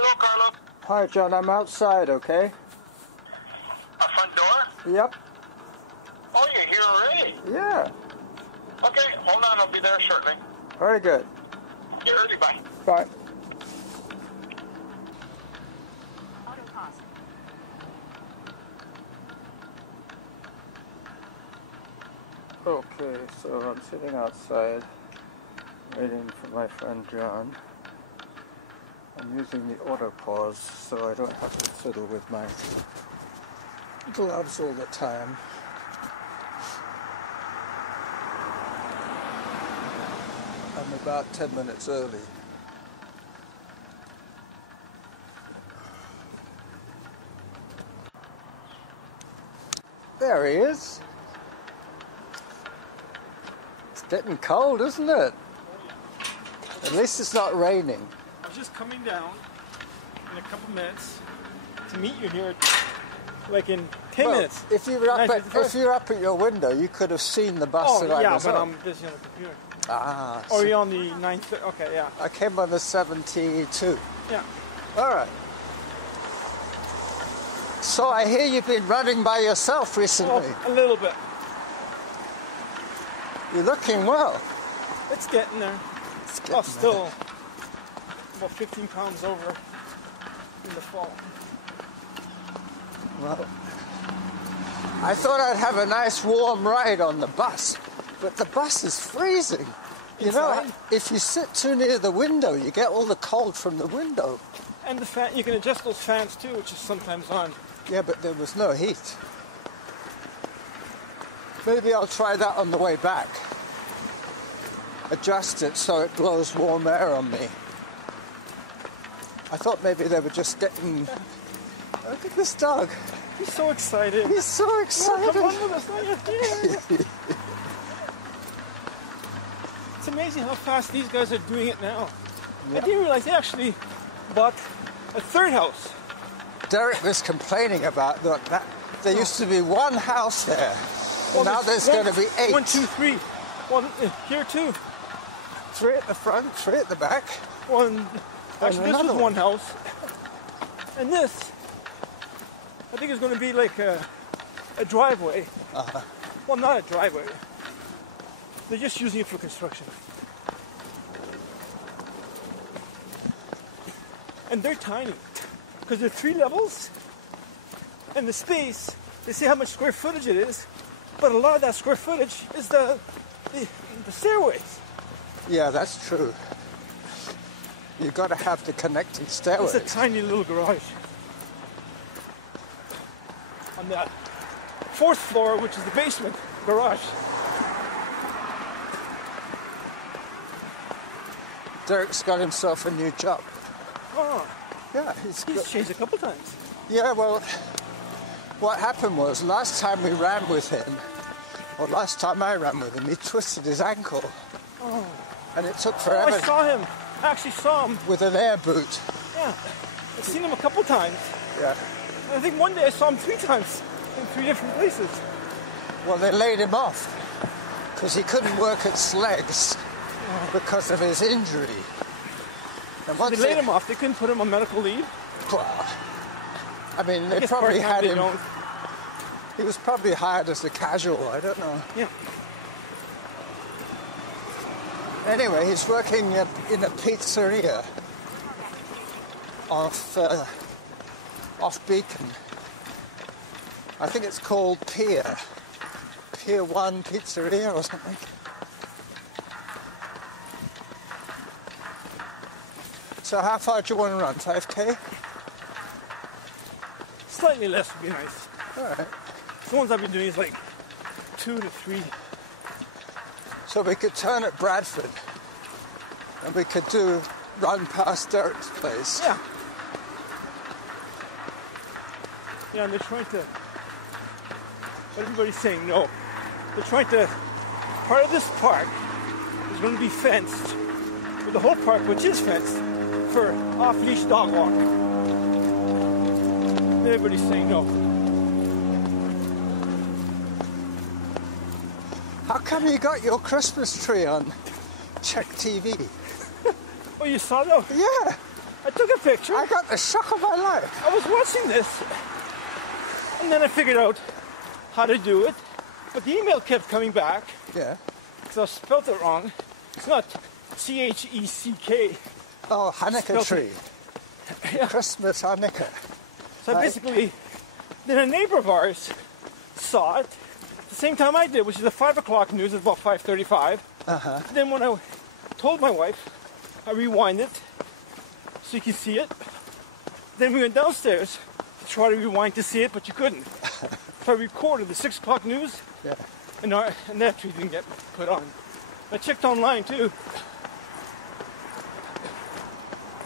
Hello, Carlos. Hi, John. I'm outside, okay? Front door? Yep. Oh, you're here already? Yeah. Okay, hold on. I'll be there shortly. Very good. Get ready, bye. Bye. Okay, so I'm sitting outside waiting for my friend John. I'm using the auto pause so I don't have to fiddle with my gloves all the time. I'm about 10 minutes early. There he is. It's getting cold, isn't it? At least it's not raining. I was just coming down in a couple minutes to meet you here, like in 10 minutes. If you were up at your window, you could have seen the bus that I was on. Yeah, but I'm busy on the computer. Ah. Or you're on the 9th? Okay, yeah. I came on the 72. Yeah. All right. So I hear you've been running by yourself recently. Oh, a little bit. You're looking well. It's getting there. Still about 15 pounds over in the fall. Well, I thought I'd have a nice warm ride on the bus, but the bus is freezing. You know, if you sit too near the window, you get all the cold from the window. And the fan, you can adjust those fans too, which is sometimes on. Yeah, but there was no heat. Maybe I'll try that on the way back. Adjust it so it blows warm air on me. I thought maybe they were just getting... Look at this dog. He's so excited. He's so excited. Come on with us. Yeah. It's amazing how fast these guys are doing it now. Yep. I didn't realize they actually bought a third house. Derek was complaining about that. There used to be one house there. Well, now there's going to be 8. 1, 2, 3. One here too. 3 at the front, 3 at the back. Actually, this was one house. And this, I think it's going to be like a driveway. Uh-huh. Well, not a driveway. They're just using it for construction. And they're tiny. Because they're 3 levels. And the space, they say how much square footage it is. But a lot of that square footage is the stairways. Yeah, that's true. You've got to have the connecting stairways. It's a tiny little garage. On the 4th floor, which is the basement garage. Derek's got himself a new job. Oh, yeah, he's changed a couple times. Yeah, well, what happened was last time we ran with him, or last time I ran with him, he twisted his ankle. Oh. And it took forever. Oh, I saw him. I actually saw him. With an air boot. Yeah. I've seen him a couple times. Yeah. And I think one day I saw him 3 times in 3 different places. Well, they laid him off because he couldn't work its legs because of his injury. And once they laid him off. They couldn't put him on medical leave. Well, I mean, they probably had him. He was probably hired as a casual. I don't know. Yeah. Anyway, he's working in a pizzeria off Beacon. I think it's called Pier 1 Pizzeria or something. So how far do you want to run? 5K? Slightly less would be nice. All right. The ones I've been doing is like 2 to 3. So we could turn at Bradford and we could run past Derek's place. Yeah. Yeah, and they're trying to, everybody's saying no. They're trying to, part of this park is going to be fenced, with the whole park, which is fenced, for off-leash dog walk. And everybody's saying no. How come you got your Christmas tree on Check TV? Oh, you saw that? Yeah. I took a picture. I got the shock of my life. I was watching this, and then I figured out how to do it, but the email kept coming back, Yeah. so I spelled it wrong. It's not Check. Oh, Hanukkah Spelt tree. Yeah. Christmas Hanukkah. So Right. basically, then a neighbor of ours saw it at the same time I did, which is the 5 o'clock news at about 5:35. Uh-huh. Then when I told my wife, I rewind it so you can see it. Then we went downstairs to try to rewind to see it, but you couldn't. So I recorded the 6 o'clock news, Yeah. and that tree didn't get put on. I checked online too,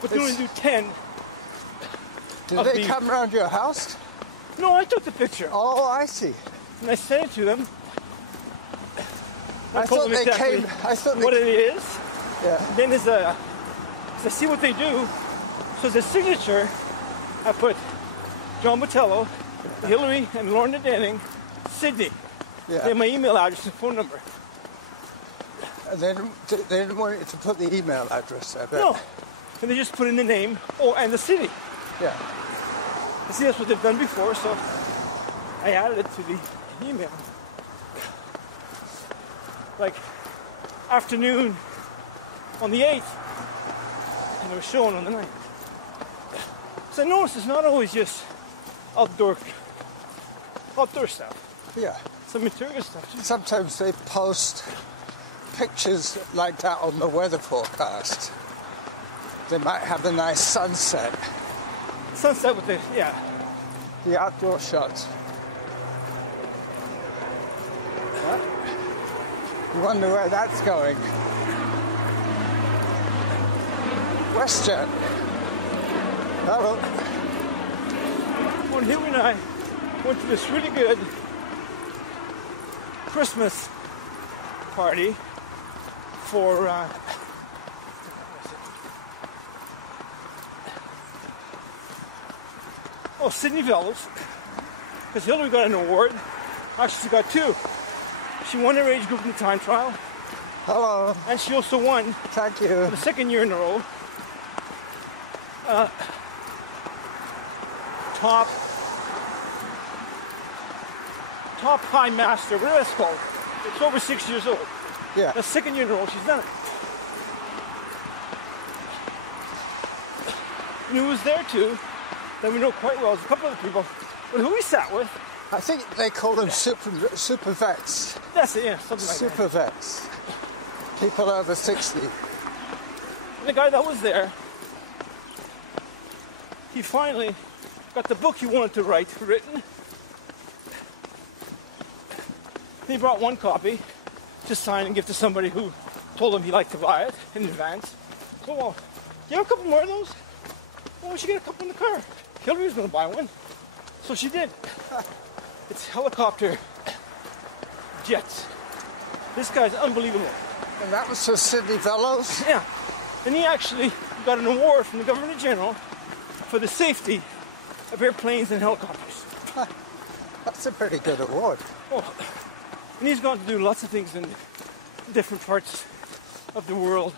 but they only do 10. Did Of they the- come around your house? No, I took the picture Oh, I see. and I sent it to them. I told thought them they exactly came. I thought they. what it is. Yeah. Then there's a, so see what they do. So as a signature, I put John Botello, Hillary, and Lorna Denning, Sydney. They Yeah. have my email address and phone number. And they didn't want you to put the email address. I bet. No. And they just put in the name and the city. Yeah. You see, that's what they've done before, so I added it to the email. Like afternoon on the 8th, and it was shown on the 9th. So I noticed it's not always just outdoor stuff. Yeah. Some material stuff too. Sometimes they post pictures like that on the weather forecast. They might have a nice sunset. Sunset with The outdoor shots. You wonder where that's going. WestJet. Hello. When Hillary and I went to this really good Christmas party for Sydney Fellows, because Hillary got an award. Actually, she got 2. She won her age group in the time trial, Hello. and she also won Thank you. for the 2nd year in a row top high master, whatever that's called. It's over 6 years old. Yeah. The 2nd year in a row she's done it. And who was there too, that we know quite well, is a couple of the people, but who we sat with. I think they call them super vets. That's it, yeah, something like Super vets. People over 60. that. And the guy that was there, he finally got the book he wanted to write written. He brought 1 copy to sign and give to somebody who told him he'd like to buy it in advance. So, well, you have a couple more of those? Well, we should get a couple in the car. Hillary was going to buy one. So she did. It's helicopter jets. This guy's unbelievable. And that was for Sydney Fellows? Yeah. And he actually got an award from the Governor General for the safety of airplanes and helicopters. That's a pretty good award. Oh. And he's gone to do lots of things in different parts of the world.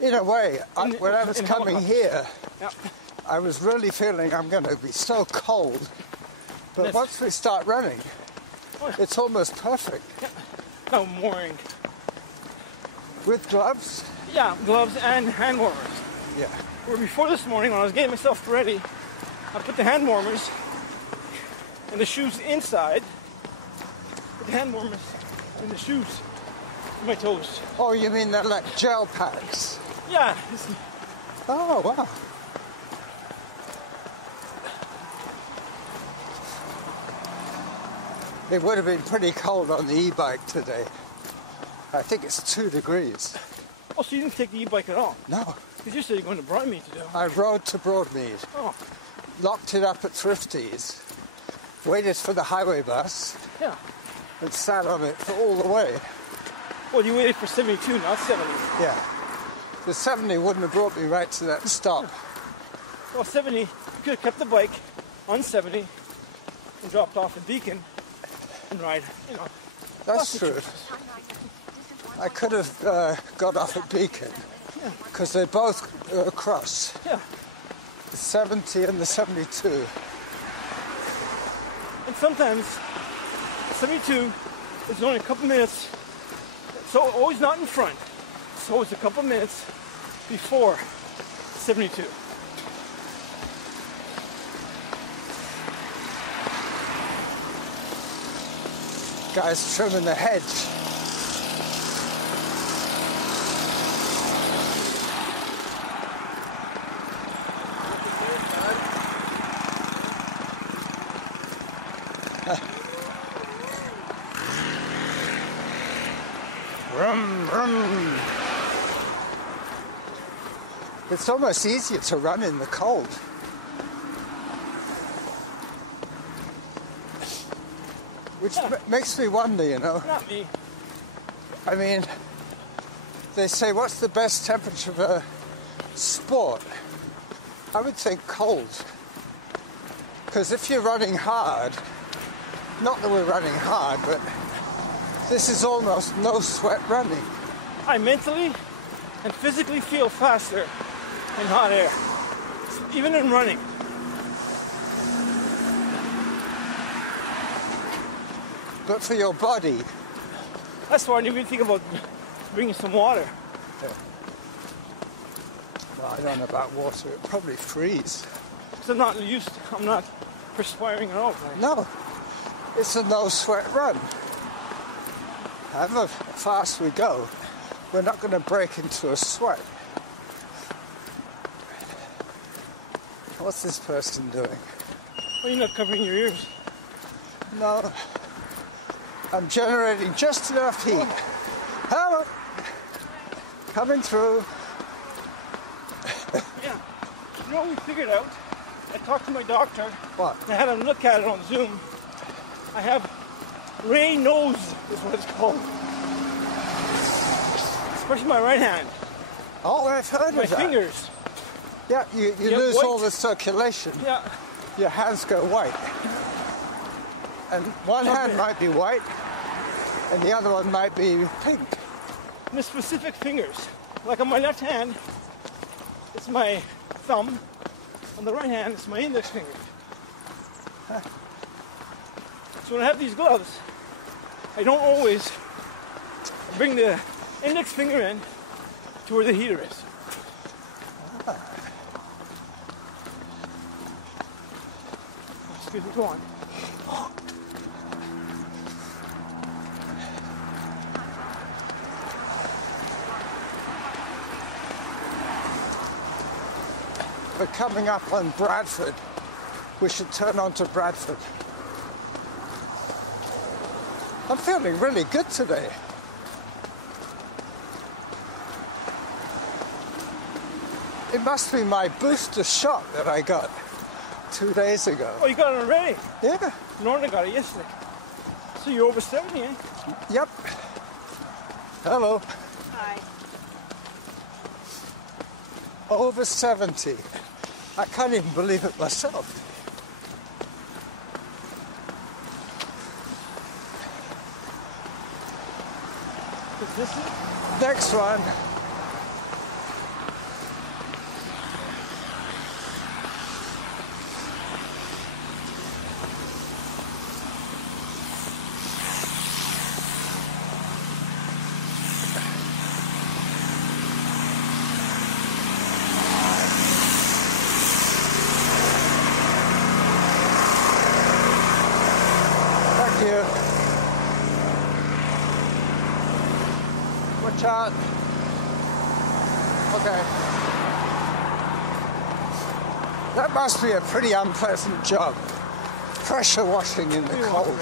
In a way, when I was in coming helicopters. here, Yeah. I was really feeling I'm going to be so cold. But Yes. once we start running, Oh, yeah. it's almost perfect. No mooring. With gloves? Yeah, gloves and hand warmers. Yeah. Where before this morning, when I was getting myself ready, I put the hand warmers and the shoes inside. Put the hand warmers and the shoes in my toes. Oh, you mean they're like gel packs? Yeah, Oh, wow. It would have been pretty cold on the e-bike today. I think it's 2 degrees. oh, so you didn't take the e-bike at all? No, Because you said you're going to Broadmead to do. I rode to Broadmead, Oh, locked it up at Thrifty's, waited for the highway bus, yeah. and sat on it for all the way. Well, you waited for 72, not 70. Yeah. The 70 wouldn't have brought me right to that stop. Well, 70, you could have kept the bike on 70 and dropped off at Beacon and ride, you know. That's lots of true. trips. I could have got off at Beacon because they both cross. Yeah. The 70 and the 72. And sometimes 72 is only a couple minutes, so always not in front. It's always a couple minutes before 72. Guys trimming the hedge. Rum, rum. It's almost easier to run in the cold. Which makes me wonder, you know. Not me. I mean, they say, what's the best temperature for sport? I would think cold. Because if you're running hard, not that we're running hard, but this is almost no sweat running. I mentally and physically feel faster in hot air, even in running. But for your body, That's why I didn't even think about bringing some water. well, I don't know about water, it'd probably freeze. Because I'm not perspiring at all. No, it's a no sweat run. However fast we go, we're not going to break into a sweat. What's this person doing? Well, you're not covering your ears. No, I'm generating just enough heat. Hello, coming through. Yeah. You know what we figured out? I talked to my doctor. What? I had him look at it on Zoom. I have Ray nose is what it's called. Especially my right hand. Oh, I've heard My of that. fingers. Yeah, you Yeah, lose white. all the circulation. Yeah. Your hands go white. And one hand might be white, and the other one might be pink. And the specific fingers. Like on my left hand, it's my thumb. On the right hand, it's my index finger. So when I have these gloves, I don't always bring the index finger in to where the heater is. Excuse me, go on. We're coming up on Bradford. We should turn on to Bradford. I'm feeling really good today. It must be my booster shot that I got 2 days ago. Oh, you got it already? Yeah. Norton got it yesterday. So you're over 70, eh? Yep. Hello. Hi. Over 70. I can't even believe it myself. Is this it? Next one. Thank you. Watch out. Okay. That must be a pretty unpleasant job. Pressure washing in the cold.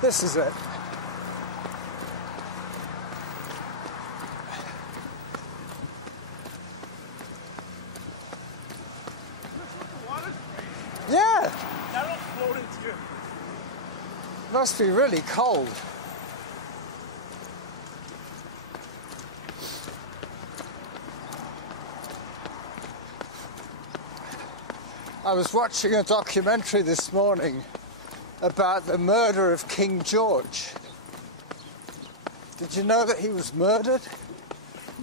This is it. Yeah, That'll float into your... must be really cold. I was watching a documentary this morning about the murder of King George. Did you know that he was murdered?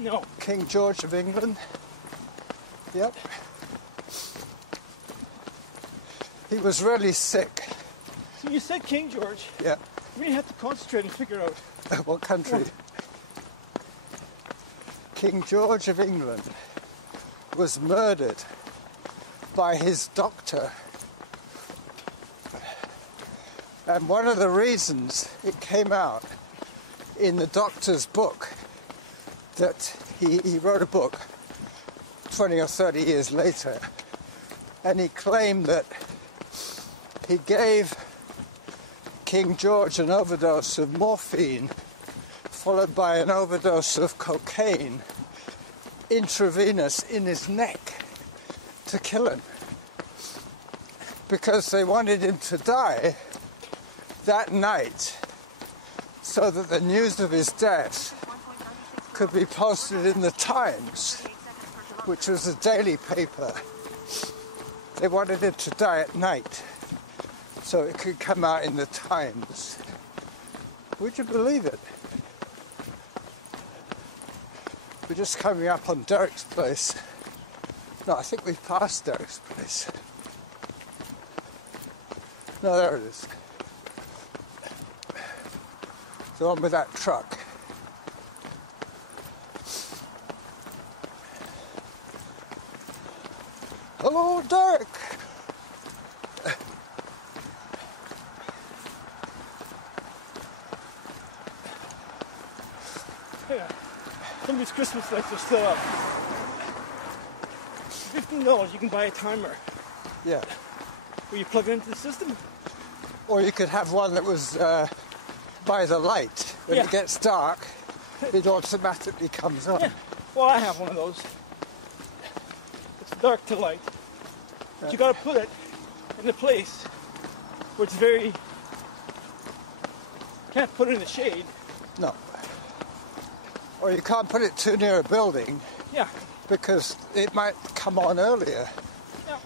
No. King George of England. Yep. He was really sick. So you said King George. Yeah. We have to concentrate and figure out. What country? King George of England was murdered by his doctor. And one of the reasons it came out in the doctor's book that he wrote a book 20 or 30 years later, and he claimed that he gave King George an overdose of morphine followed by an overdose of cocaine intravenous in his neck to kill him, because they wanted him to die that night so that the news of his death could be posted in the Times, which was a daily paper. They wanted him to die at night so it could come out in the Times. Would you believe it? We're just coming up on Derek's place. No, I think we've passed Derek's place. No, there it is. The one with that truck. Hello, Derek. Yeah. Some of these Christmas lights are still up. $15, you can buy a timer Yeah. where you plug it into the system. Or you could have one that was by the light. When Yeah. it gets dark, it automatically comes on. Yeah. Well, I have one of those. It's dark to light. But you got to put it in a place where it's very... Can't put it in the shade. No. Or you can't put it too near a building Yeah. because it might come on earlier. Yeah.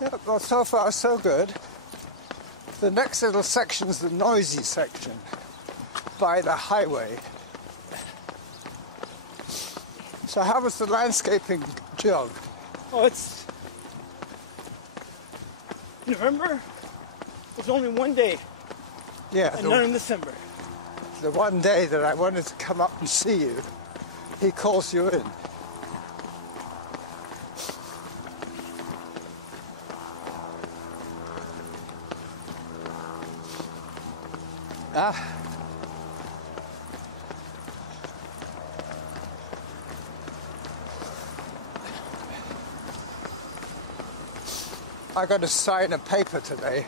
Yeah, well, so far so good. The next little section is the noisy section by the highway. So how was the landscaping job? Oh, it's... November was only one day, Yeah, and none in December. the one day that I wanted to come up and see you, he calls you in. Ah. I got to sign a paper today.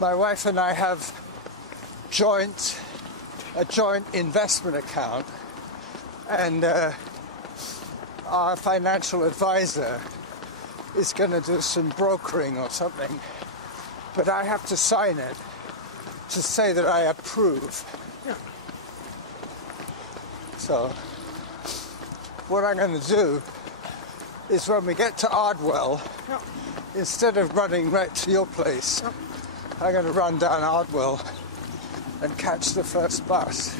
My wife and I have a joint investment account, and our financial advisor is going to do some brokering or something, but I have to sign it to say that I approve. Yeah. So what I'm going to do is when we get to Ardwell, Yeah. instead of running right to your place, I'm going to run down Ardwell and catch the first bus.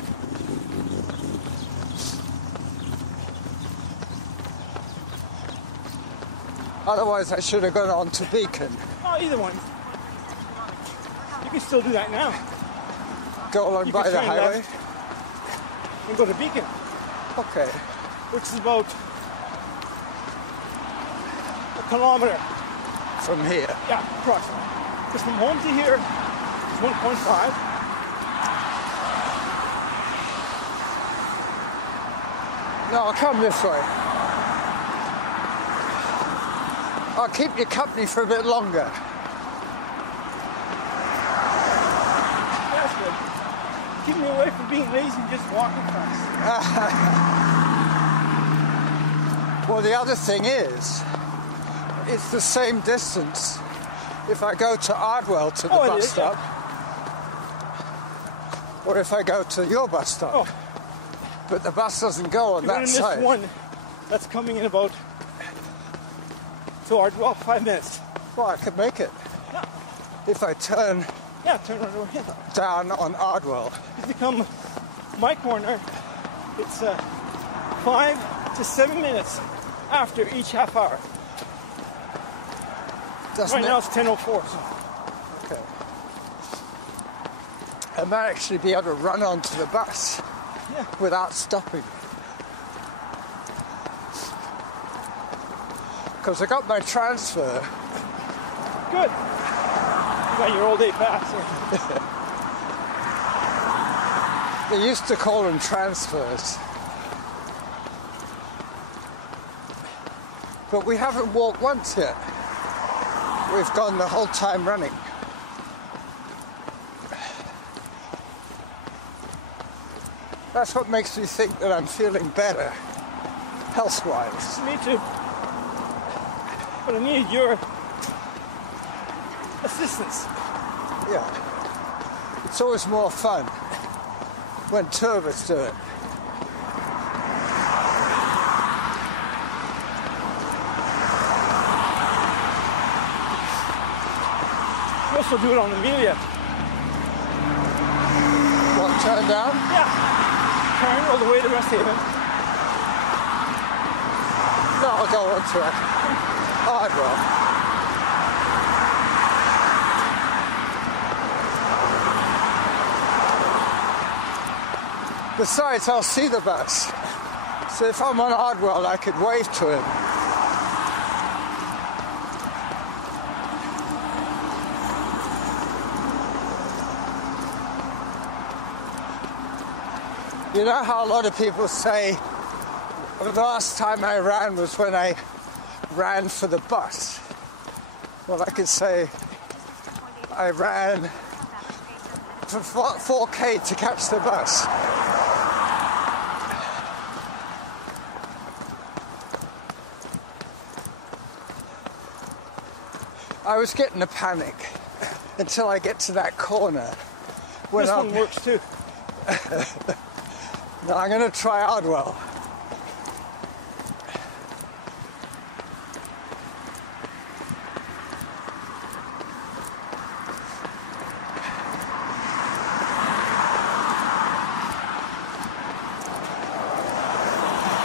Otherwise, I should have gone on to Beacon. Oh, either one. You can still do that now. Go along You by can the turn highway. left and go to Beacon, Okay. which is about a kilometer. From here. Yeah, approximately. Because from home to here is 1.5. No, I'll come this way. I'll keep you company for a bit longer. That's good. Keep me away from being lazy and just walking fast. Well, the other thing is, it's the same distance if I go to Ardwell to the Oh, it bus is, stop, or if I go to your bus stop. Oh. But the bus doesn't go on You're that going to side. miss one that's coming in about to Ardwell, 5 minutes. Well, I could make it. Yeah. If I turn Yeah, turn right away. down on Ardwell. If you come my corner, it's 5 to 7 minutes after each half hour. Doesn't Right it? now it's 10:04. So. Okay. I might actually be able to run onto the bus Yeah. without stopping. Because I got my transfer. Good. You got your old day pass. They used to call them transfers. But we haven't walked once yet. We've gone the whole time running. That's what makes me think that I'm feeling better, health-wise. Me too. But I need your assistance. Yeah. It's always more fun when two of us do it. You also do it on Amelia. What, turn down? Yeah. Turn all the way to West Haven. No, I'll go on to it. Ardwell. Besides, I'll see the bus. So if I'm on Ardwell, I could wave to him. You know how a lot of people say, the last time I ran was when I ran for the bus. Well, I could say I ran for 4K to catch the bus. I was getting a panic until I get to that corner. When This one works too. No, I'm going to try Ardwell.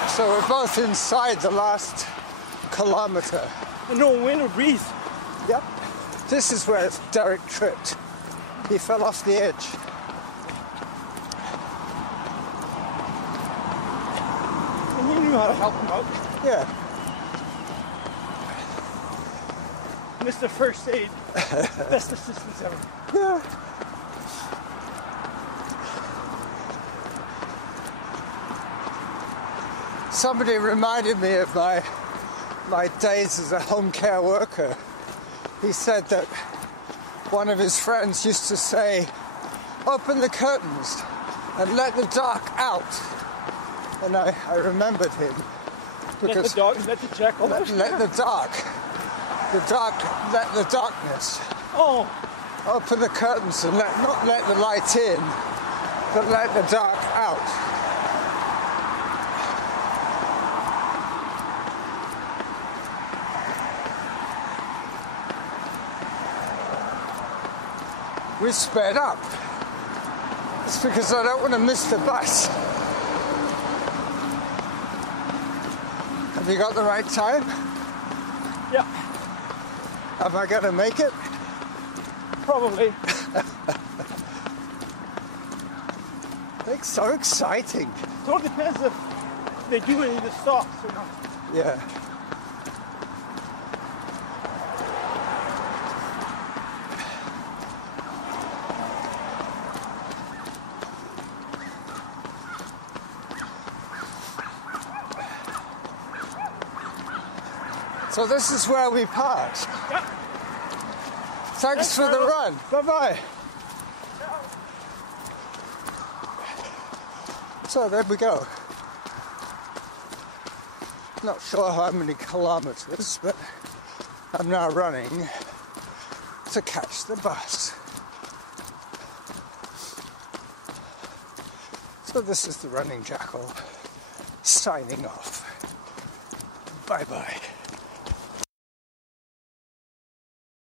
So we're both inside the last kilometre. And no wind or breeze. Yep. This is where Derek tripped. He fell off the edge. And you knew how to help him out. Yeah. Mr. First Aid. Best assistance ever. Yeah. Somebody reminded me of my days as a home care worker. He said that one of his friends used to say, "Open the curtains and let the dark out." And I remembered him. Because Let the jackal out. let the darkness. Oh, Open the curtains and not let the light in, but let the dark out. We sped up. It's because I don't want to miss the bus. Have you got the right time? yeah, Am I going to make it? probably. It's so exciting. It all depends if they do any of the stops or not. Yeah. So this is where we parked. Yeah. Thanks for the run. Bye-bye. So there we go. Not sure how many kilometers, but I'm now running to catch the bus. So this is the Running Jackal signing off. Bye-bye.